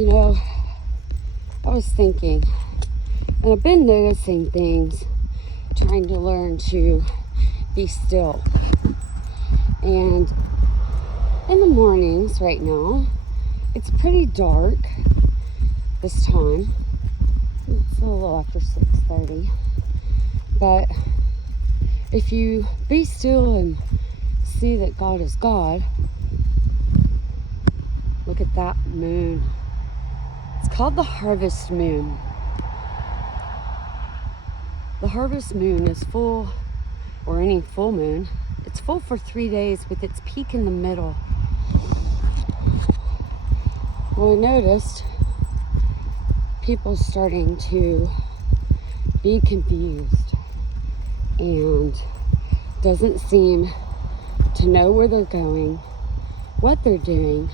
You know, I was thinking, and I've been noticing things, trying to learn to be still. And in the mornings right now, it's pretty dark this time. It's a little after 6:30. But if you be still and see that God is God, look at that moon. It's called the harvest moon. The harvest moon is full, or any full moon, it's full for 3 days with its peak in the middle. Well, I noticed people starting to be confused and doesn't seem to know where they're going, what they're doing,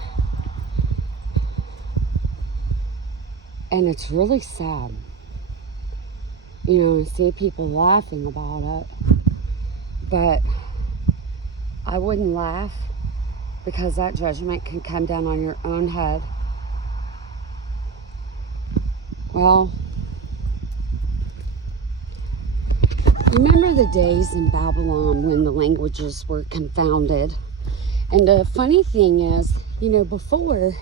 and it's really sad. You know, I see people laughing about it, but I wouldn't laugh, because that judgment can come down on your own head. Well, remember the days in Babylon when the languages were confounded? And the funny thing is, you know, before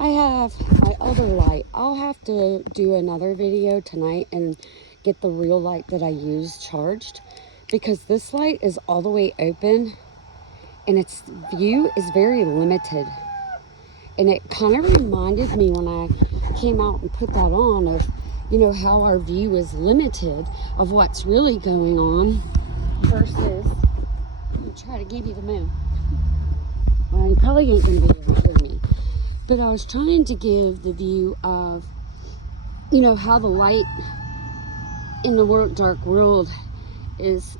I have my other light, I'll have to do another video tonight and get the real light that I use charged, because this light is all the way open and its view is very limited. And it kind of reminded me when I came out and put that on of, you know, how our view is limited of what's really going on versus, I'm try to give you the moon. Well, you probably ain't gonna be able to hear me. But I was trying to give the view of, you know, how the light in the dark world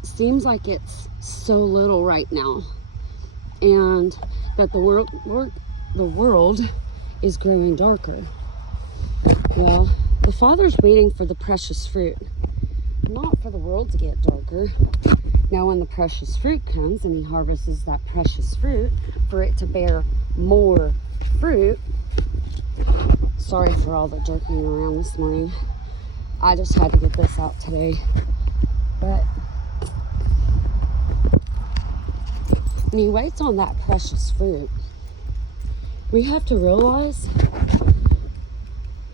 seems like it's so little right now. And that the world is growing darker. Well, the Father's waiting for the precious fruit, not for the world to get darker. Now, when the precious fruit comes and he harvests that precious fruit for it to bear more fruit. Sorry for all the jerking around this morning. I just had to get this out today. But when he waits on that precious fruit, we have to realize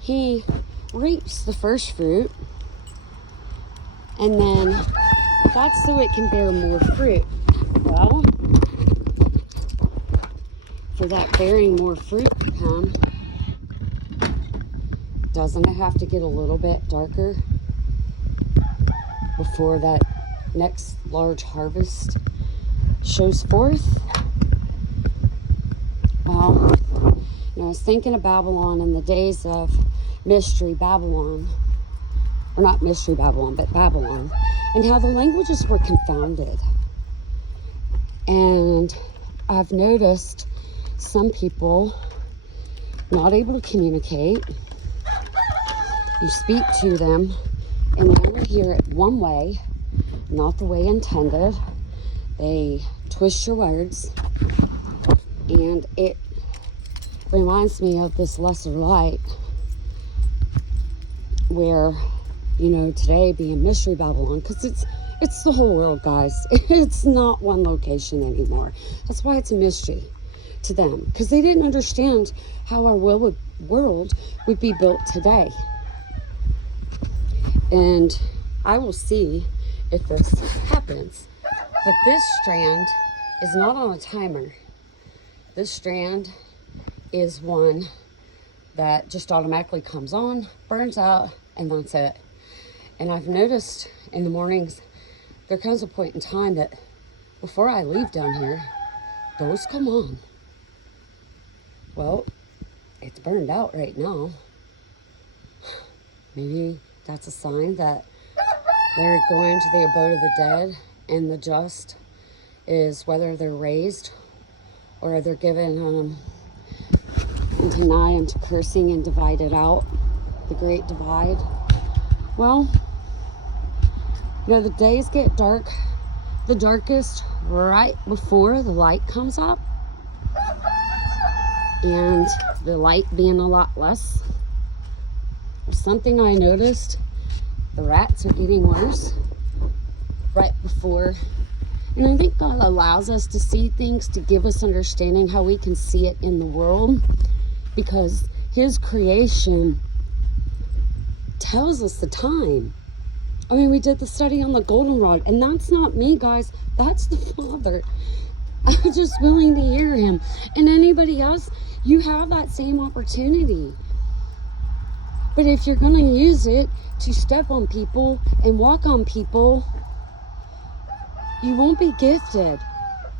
he reaps the first fruit, and then that's so it can bear more fruit. Well, for that bearing more fruit to come, doesn't it have to get a little bit darker before that next large harvest shows forth? Well, you know, I was thinking of Babylon in the days of Mystery Babylon, or not Mystery Babylon, but Babylon, and how the languages were confounded. And I've noticed some people not able to communicate. You speak to them and they only hear it one way, not the way intended. They twist your words, and it reminds me of this lesser light where, you know, today being Mystery Babylon, because it's the whole world, guys. It's not one location anymore. That's why it's a mystery to them, because they didn't understand how our world would be built today. And I will see if this happens. But this strand is not on a timer. This strand is one that just automatically comes on, burns out, and that's it. And I've noticed in the mornings, there comes a point in time that before I leave down here, those come on. Well, it's burned out right now. Maybe that's a sign that they're going to the abode of the dead, and the just is whether they're raised or they're given into nigh unto cursing and divided out, the great divide. Well, you know, the days get dark, the darkest right before the light comes up. and the light being a lot less. Something I noticed, the rats are getting worse right before. And I think God allows us to see things to give us understanding how we can see it in the world, because his creation tells us the time. I mean, we did the study on the goldenrod, and that's not me, guys. That's the Father. I'm just willing to hear him. And anybody else, you have that same opportunity. But if you're going to use it to step on people and walk on people, you won't be gifted.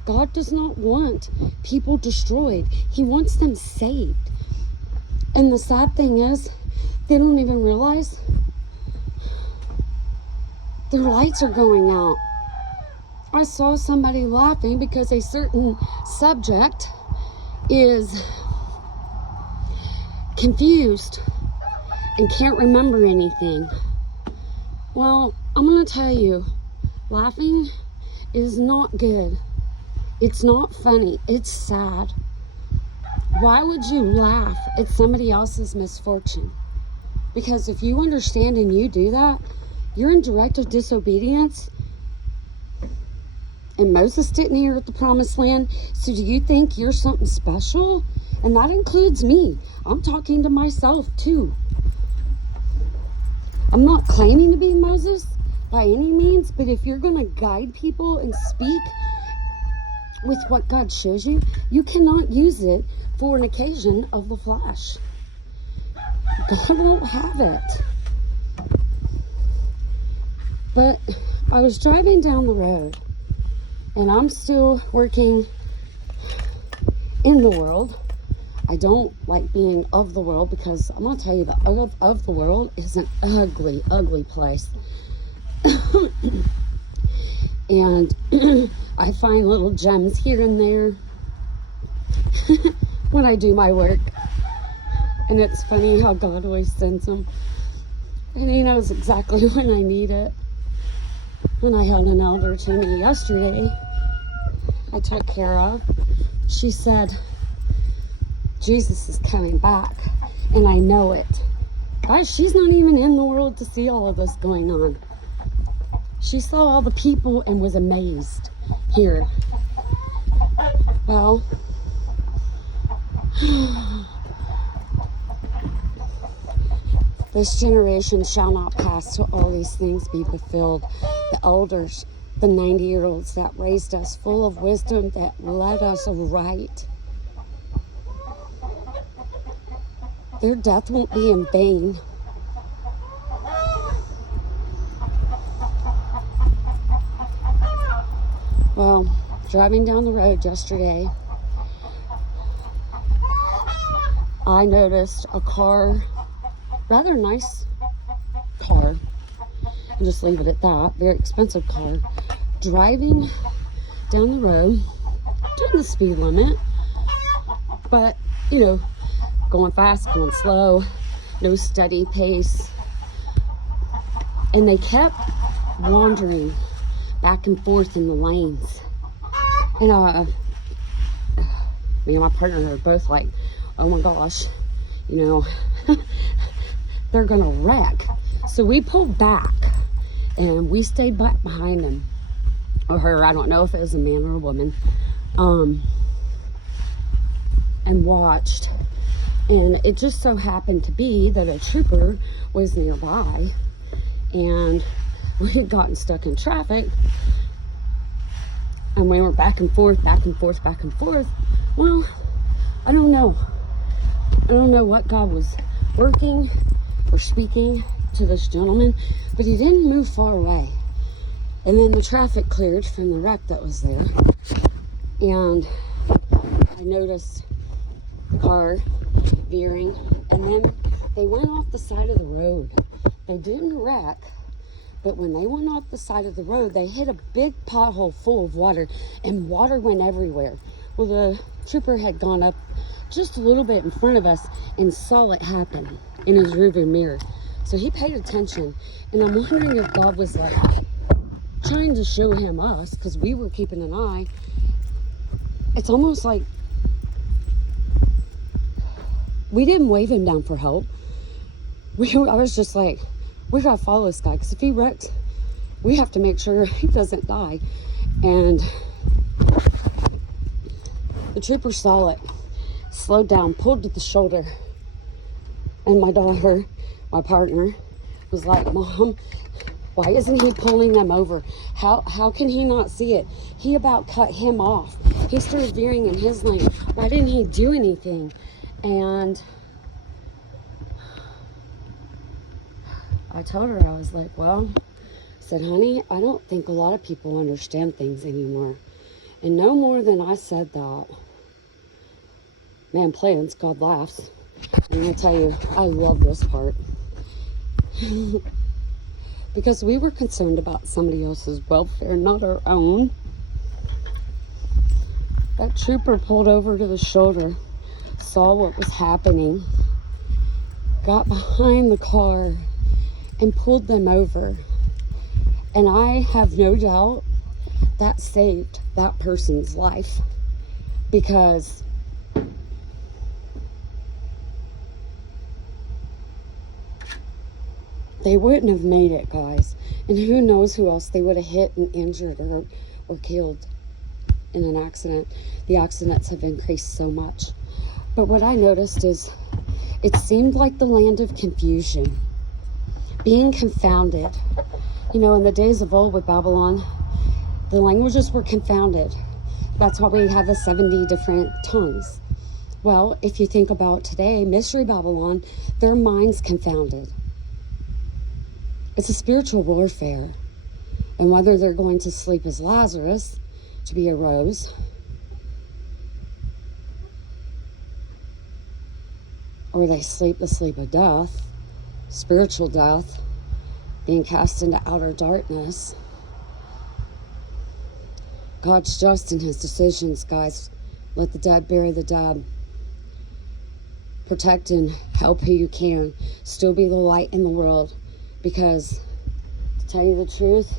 God does not want people destroyed. He wants them saved. And the sad thing is, they don't even realize their lights are going out. I saw somebody laughing because a certain subject is confused and can't remember anything. Well, I'm going to tell you, laughing is not good. It's not funny. It's sad. Why would you laugh at somebody else's misfortune? Because if you understand and you do that, you're in direct disobedience. And Moses didn't hear at the promised land. So do you think you're something special? And that includes me. I'm talking to myself too. I'm not claiming to be Moses by any means, but if you're going to guide people and speak with what God shows you, you cannot use it for an occasion of the flesh. God won't have it. But I was driving down the road, and I'm still working in the world. I don't like being of the world, because I'm going to tell you, the of the world is an ugly, ugly place. And I find little gems here and there when I do my work. And it's funny how God always sends them. And he knows exactly when I need it. When I held an elder to me yesterday, I took care of, she said, Jesus is coming back, and I know it. Guys, she's not even in the world to see all of this going on. She saw all the people and was amazed here. Well, this generation shall not pass till all these things be fulfilled. The elders, the 90-year-olds that raised us, full of wisdom, that led us aright, their death won't be in vain. Well, driving down the road yesterday, I noticed a car, rather nice car, I'll just leave it at that, very expensive car, driving down the road, doing the speed limit, but, you know, going fast, going slow, no steady pace. And they kept wandering back and forth in the lanes. And me and my partner are both like, oh my gosh, you know, they're gonna wreck. So we pulled back and we stayed back behind them, or her, I don't know if it was a man or a woman, and watched. And it just so happened to be that a trooper was nearby, and we had gotten stuck in traffic, and we went back and forth, back and forth, back and forth. Well, I don't know what God was working or speaking to this gentleman, but he didn't move far away. And then the traffic cleared from the wreck that was there, and I noticed the car veering, and then they went off the side of the road. They didn't wreck, but when they went off the side of the road, they hit a big pothole full of water, and water went everywhere. Well, the trooper had gone up just a little bit in front of us and saw it happen in his rearview mirror. So he paid attention, and I'm wondering if God was like trying to show him us, because we were keeping an eye. It's almost like we didn't wave him down for help. I was just like, we gotta follow this guy, because if he wrecks, we have to make sure he doesn't die. And the trooper saw it, slowed down, pulled to the shoulder, and my daughter, my partner, was like, Mom, why isn't he pulling them over? How can he not see it? He about cut him off. He started veering in his lane. Why didn't he do anything? And I told her, I was like, well, I said, honey, I don't think a lot of people understand things anymore. And no more than I said that, man plans, God laughs. And I tell you, I love this part. Because we were concerned about somebody else's welfare, not our own. That trooper pulled over to the shoulder, saw what was happening, got behind the car, and pulled them over. And I have no doubt that saved that person's life, because they wouldn't have made it, guys. And who knows who else they would have hit and injured or killed in an accident. The accidents have increased so much. But what I noticed is it seemed like the land of confusion, being confounded. You know, in the days of old with Babylon, the languages were confounded. That's why we have the 70 different tongues. Well, if you think about today, Mystery Babylon, their minds confounded. It's a spiritual warfare. And whether they're going to sleep as Lazarus, to be a rose, or they sleep the sleep of death, spiritual death, being cast into outer darkness. God's just in his decisions, guys. Let the dead bury the dead. Protect and help who you can. Still be the light in the world. Because, to tell you the truth,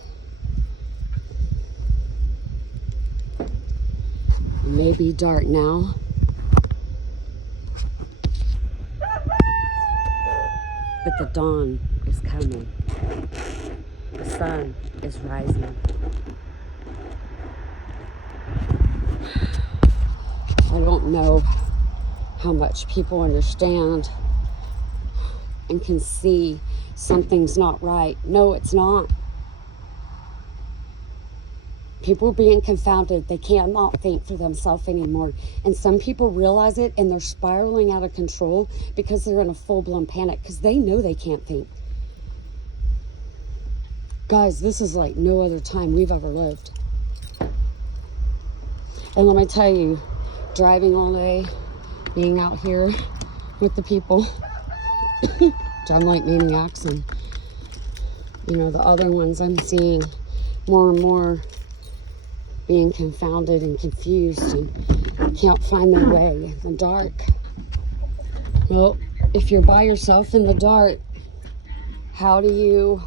it may be dark now, but the dawn is coming. The sun is rising. I don't know how much people understand and can see something's not right. No, it's not. People are being confounded. They cannot think for themselves anymore. And some people realize it, and they're spiraling out of control because they're in a full-blown panic, because they know they can't think. Guys, this is like no other time we've ever lived. And let me tell you, driving all day, being out here with the people, I'm like maniacs, and you know, the other ones I'm seeing more and more being confounded and confused and can't find their way in the dark. Well, if you're by yourself in the dark, how do you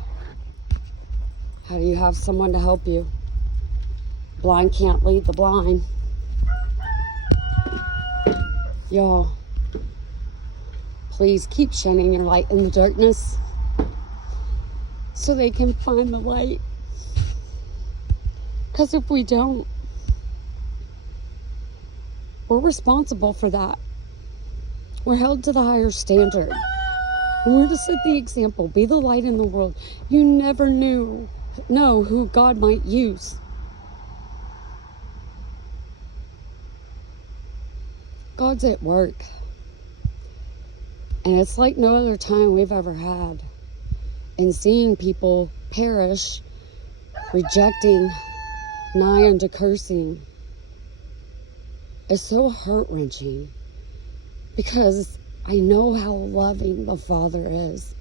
have someone to help you? Blind can't lead the blind. Y'all, please keep shining your light in the darkness so they can find the light. Because if we don't, we're responsible for that. We're held to the higher standard. And we're to set the example, be the light in the world. You never know who God might use. God's at work. And it's like no other time we've ever had. And seeing people perish, rejecting, nigh unto cursing, is so heart-wrenching. Because I know how loving the Father is.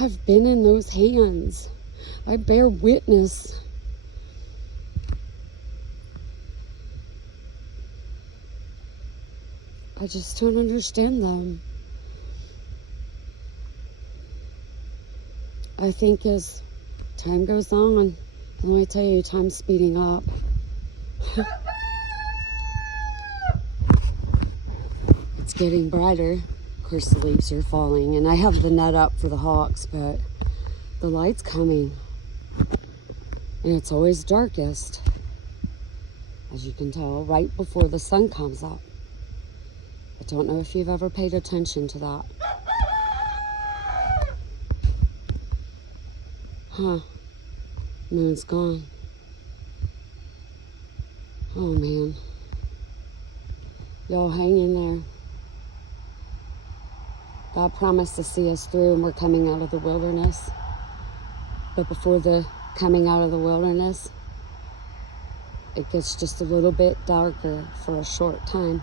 I've been in those hands. I bear witness. I just don't understand them. I think as time goes on, let me tell you, time's speeding up. It's getting brighter, course, the leaves are falling, and I have the net up for the hawks, but the light's coming, and it's always darkest, as you can tell, right before the sun comes up. I don't know if you've ever paid attention to that. Huh. Moon's gone. Oh, man. Y'all hang in there. God promised to see us through, and we're coming out of the wilderness. But before the coming out of the wilderness, it gets just a little bit darker for a short time.